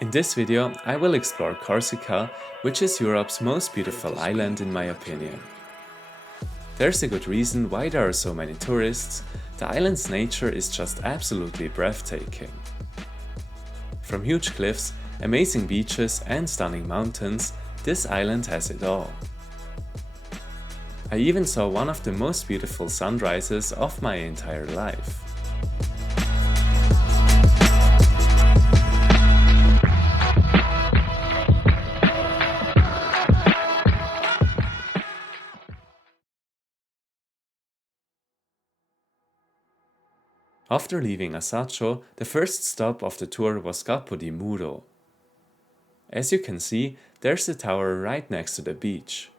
In this video, I will explore Corsica, which is Europe's most beautiful island in my opinion. There's a good reason why there are so many tourists. The island's nature is just absolutely breathtaking. From huge cliffs, amazing beaches and stunning mountains, this island has it all. I even saw one of the most beautiful sunrises of my entire life. After leaving Ajaccio, the first stop of the tour was Capo di Muro. As you can see, there's a tower right next to the beach.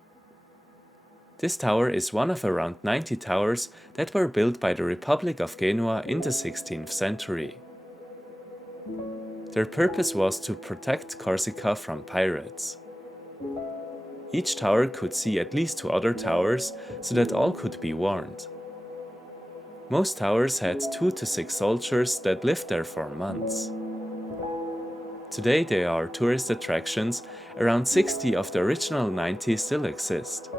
This tower is one of around 90 towers that were built by the Republic of Genoa in the 16th century. Their purpose was to protect Corsica from pirates. Each tower could see at least two other towers so that all could be warned. Most towers had 2 to 6 soldiers that lived there for months. Today they are tourist attractions. Around 60 of the original 90 still exist.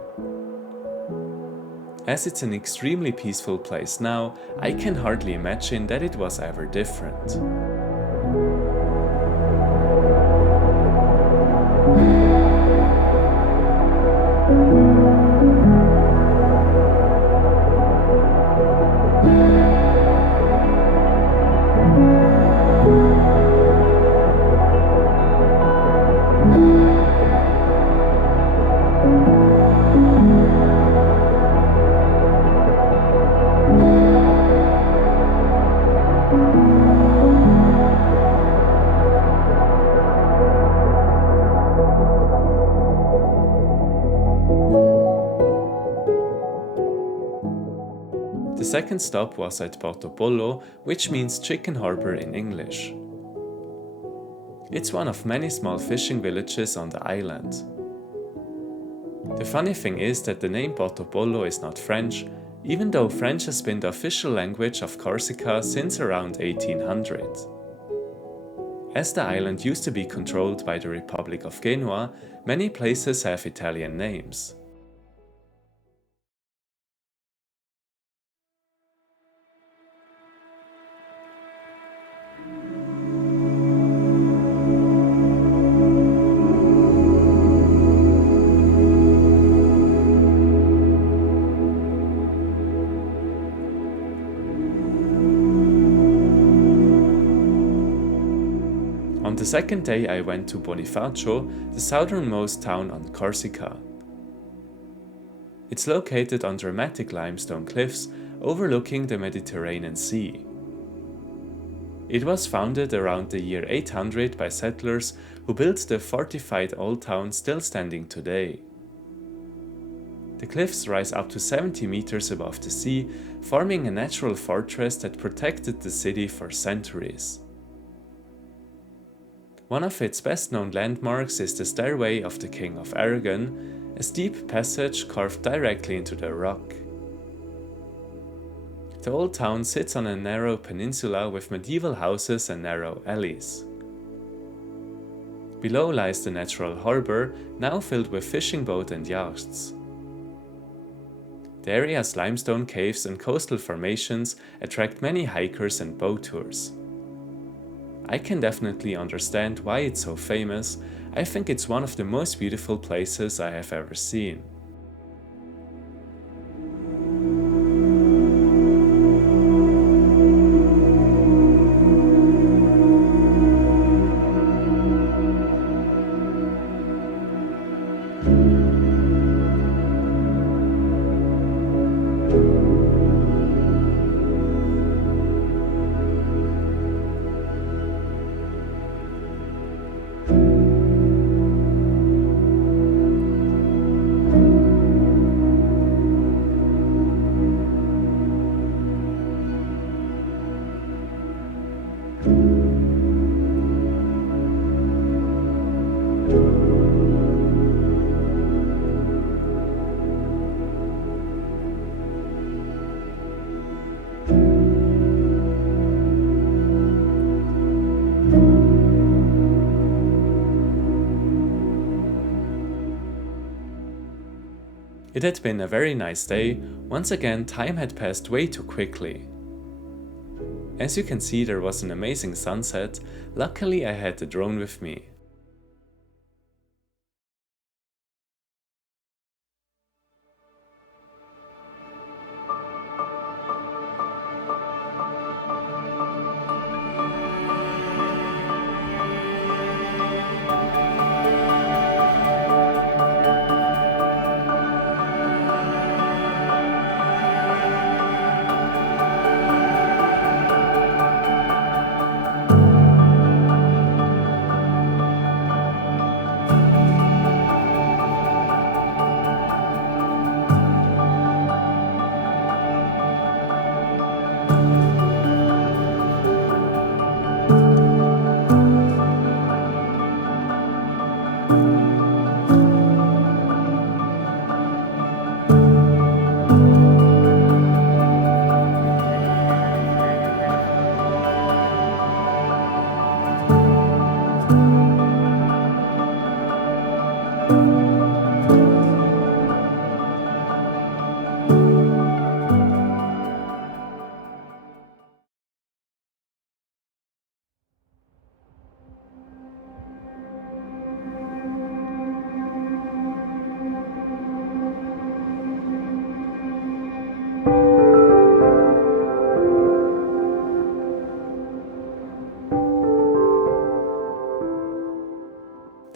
As it's an extremely peaceful place now, I can hardly imagine that it was ever different. The second stop was at Portopollo, which means chicken harbor in English. It's one of many small fishing villages on the island. The funny thing is that the name Portopollo is not French, even though French has been the official language of Corsica since around 1800. As the island used to be controlled by the Republic of Genoa, many places have Italian names. On the second day I went to Bonifacio, the southernmost town on Corsica. It's located on dramatic limestone cliffs overlooking the Mediterranean Sea. It was founded around the year 800 by settlers who built the fortified old town still standing today. The cliffs rise up to 70 meters above the sea, forming a natural fortress that protected the city for centuries. One of its best-known landmarks is the Stairway of the King of Aragon, a steep passage carved directly into the rock. The old town sits on a narrow peninsula with medieval houses and narrow alleys. Below lies the natural harbor, now filled with fishing boats and yachts. The area's limestone caves and coastal formations attract many hikers and boat tours. I can definitely understand why it's so famous. I think it's one of the most beautiful places I have ever seen. It had been a very nice day. Once again, time had passed way too quickly. As you can see, there was an amazing sunset. Luckily, I had the drone with me.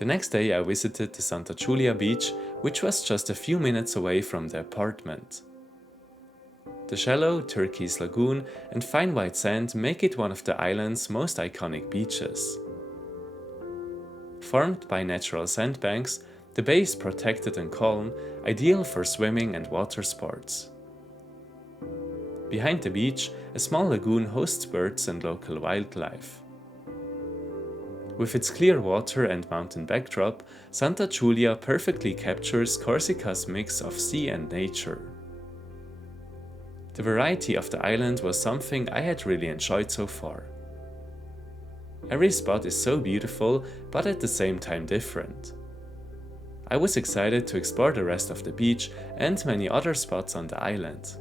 The next day I visited the Santa Giulia beach, which was just a few minutes away from the apartment. The shallow, turquoise lagoon and fine white sand make it one of the island's most iconic beaches. Formed by natural sandbanks, the bay is protected and calm, ideal for swimming and water sports. Behind the beach, a small lagoon hosts birds and local wildlife. With its clear water and mountain backdrop, Santa Giulia perfectly captures Corsica's mix of sea and nature. The variety of the island was something I had really enjoyed so far. Every spot is so beautiful, but at the same time different. I was excited to explore the rest of the beach and many other spots on the island.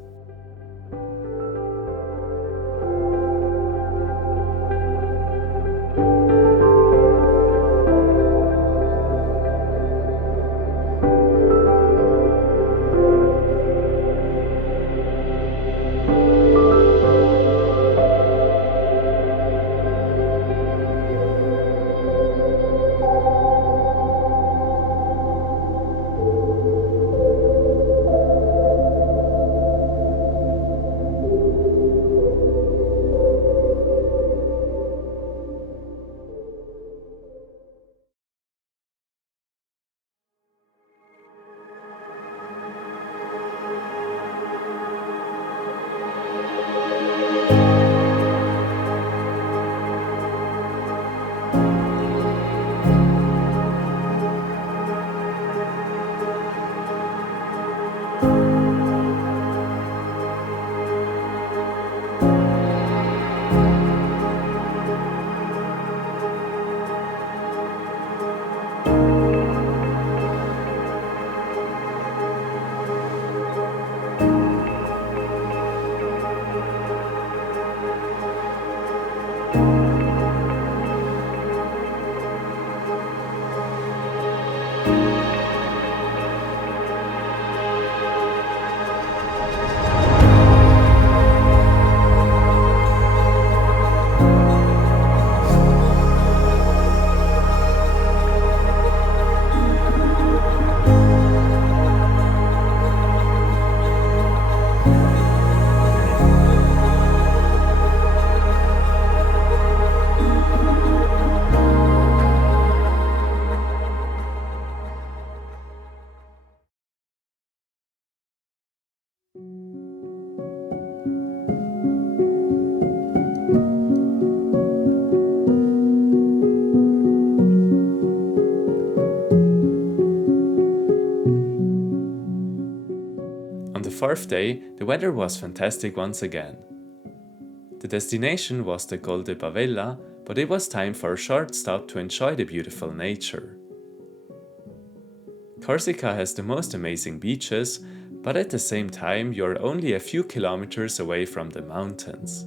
fourth day, the weather was fantastic once again. The destination was the Col de Bavella, but it was time for a short stop to enjoy the beautiful nature. Corsica has the most amazing beaches, but at the same time, you're only a few kilometers away from the mountains.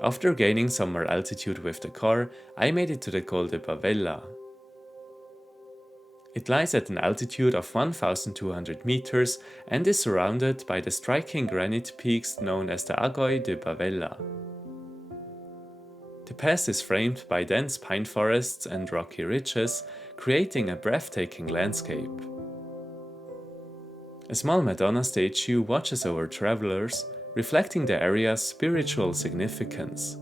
After gaining some more altitude with the car, I made it to the Col de Bavella. It lies at an altitude of 1,200 meters and is surrounded by the striking granite peaks known as the Agoi de Bavella. The pass is framed by dense pine forests and rocky ridges, creating a breathtaking landscape. A small Madonna statue watches over travelers, reflecting the area's spiritual significance.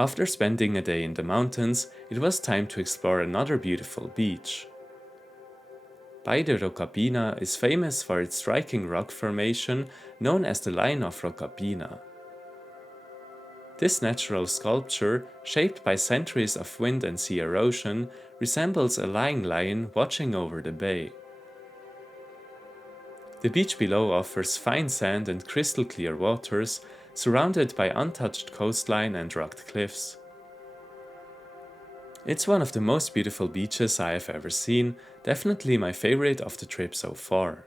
After spending a day in the mountains, it was time to explore another beautiful beach. Baie de Rocabina is famous for its striking rock formation known as the Line of Rocabina. This natural sculpture, shaped by centuries of wind and sea erosion, resembles a lying lion watching over the bay. The beach below offers fine sand and crystal clear waters, surrounded by untouched coastline and rugged cliffs. It's one of the most beautiful beaches I have ever seen, definitely my favorite of the trip so far.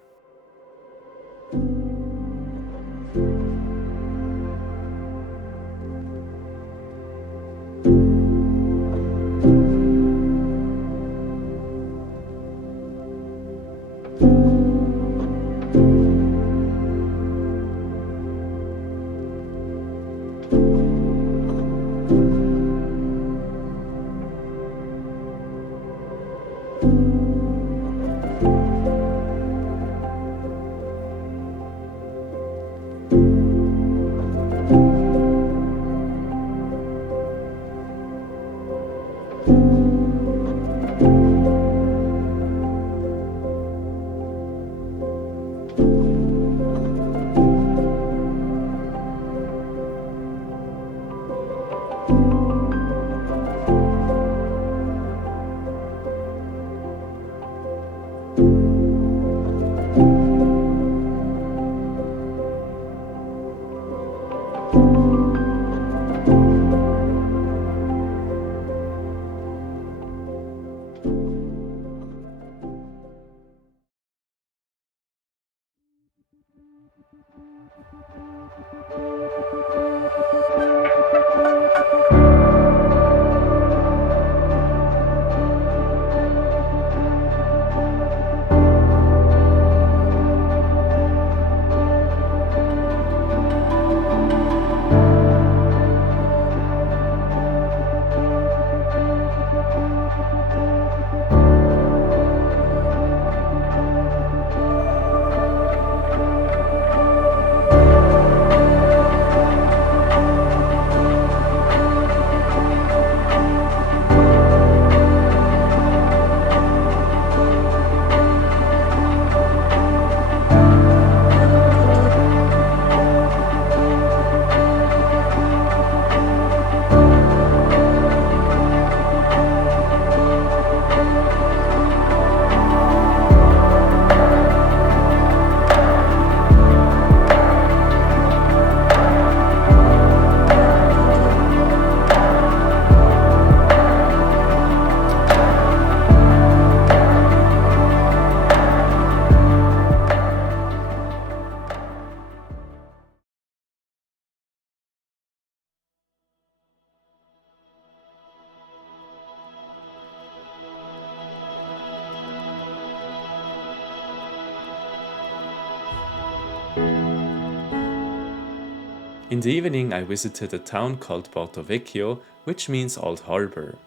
In the evening I visited a town called Porto Vecchio, which means Old Harbour.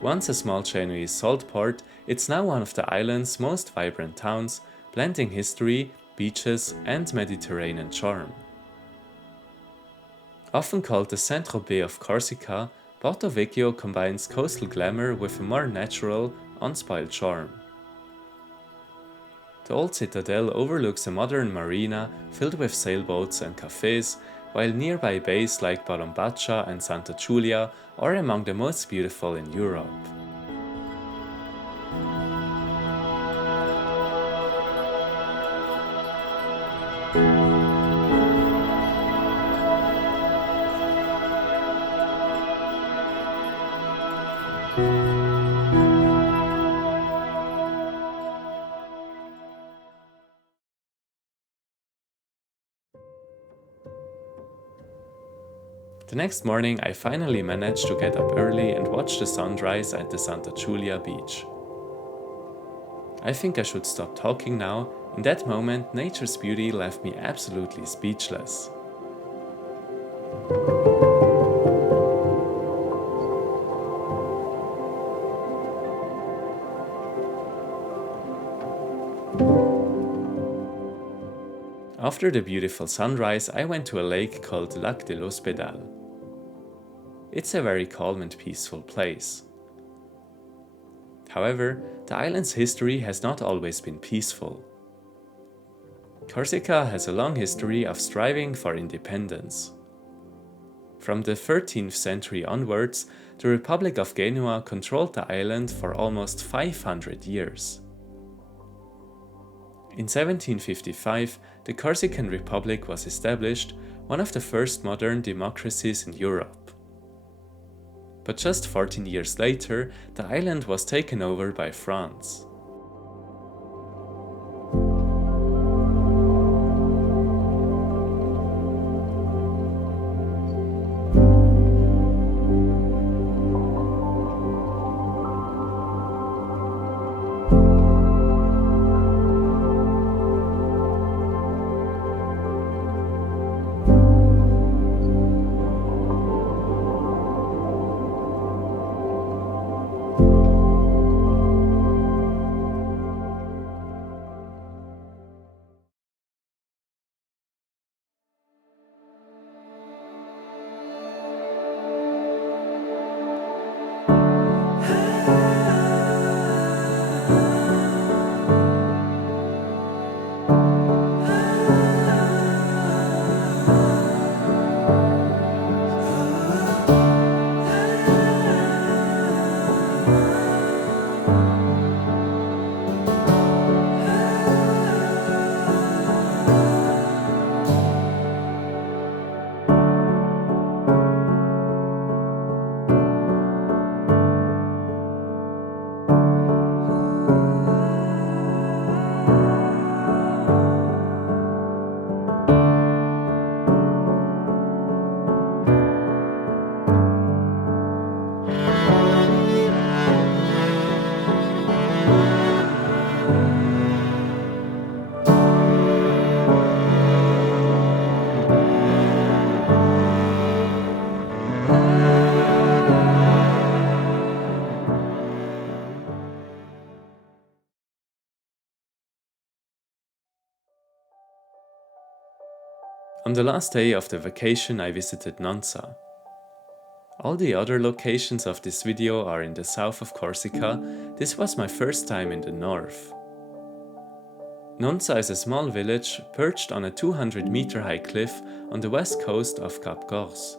Once a small Genoese salt port, it's now one of the island's most vibrant towns, blending history, beaches and Mediterranean charm. Often called the Saint-Tropez of Corsica, Porto Vecchio combines coastal glamour with a more natural, unspoiled charm. The old citadel overlooks a modern marina filled with sailboats and cafes, while nearby bays like Balombaccia and Santa Giulia are among the most beautiful in Europe. The next morning I finally managed to get up early and watch the sunrise at the Santa Giulia beach. I think I should stop talking now. In that moment, nature's beauty left me absolutely speechless. After the beautiful sunrise, I went to a lake called Lac de l'Hospedal. It's a very calm and peaceful place. However, the island's history has not always been peaceful. Corsica has a long history of striving for independence. From the 13th century onwards, the Republic of Genoa controlled the island for almost 500 years. In 1755, the Corsican Republic was established, one of the first modern democracies in Europe. But just 14 years later, the island was taken over by France. On the last day of the vacation I visited Nonza. All the other locations of this video are in the south of Corsica. This was my first time in the north. Nonza is a small village perched on a 200-meter high cliff on the west coast of Cap Corse.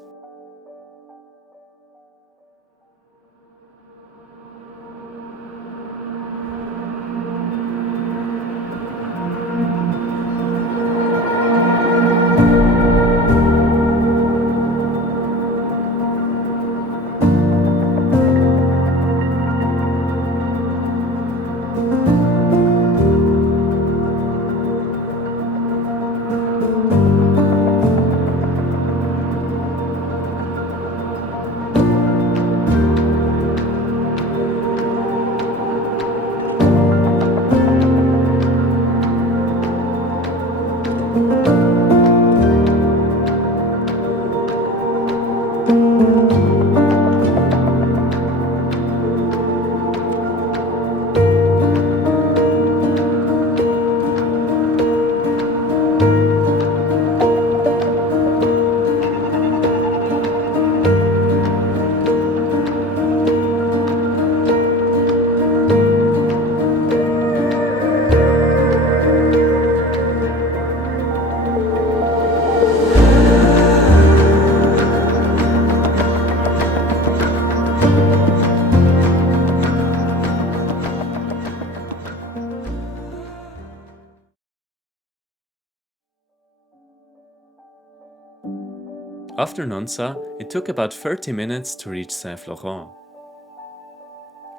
After Nonza, it took about 30 minutes to reach Saint-Florent.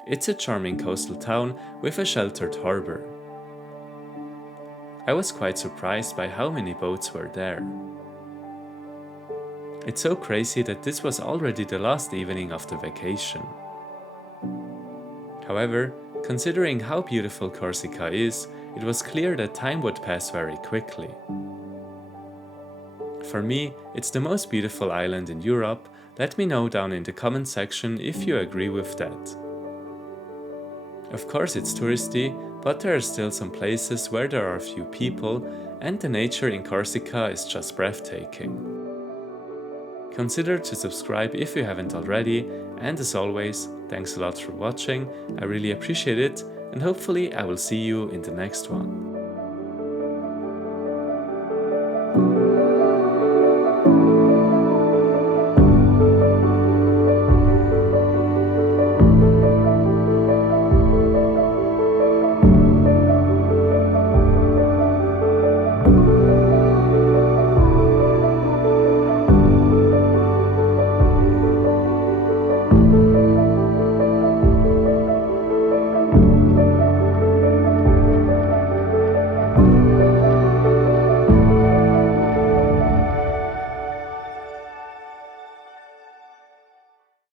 It's a charming coastal town with a sheltered harbour. I was quite surprised by how many boats were there. It's so crazy that this was already the last evening of the vacation. However, considering how beautiful Corsica is, it was clear that time would pass very quickly. For me, it's the most beautiful island in Europe. Let me know down in the comment section if you agree with that. Of course it's touristy, but there are still some places where there are few people and the nature in Corsica is just breathtaking. Consider to subscribe if you haven't already, and as always, thanks a lot for watching, I really appreciate it, and hopefully I will see you in the next one.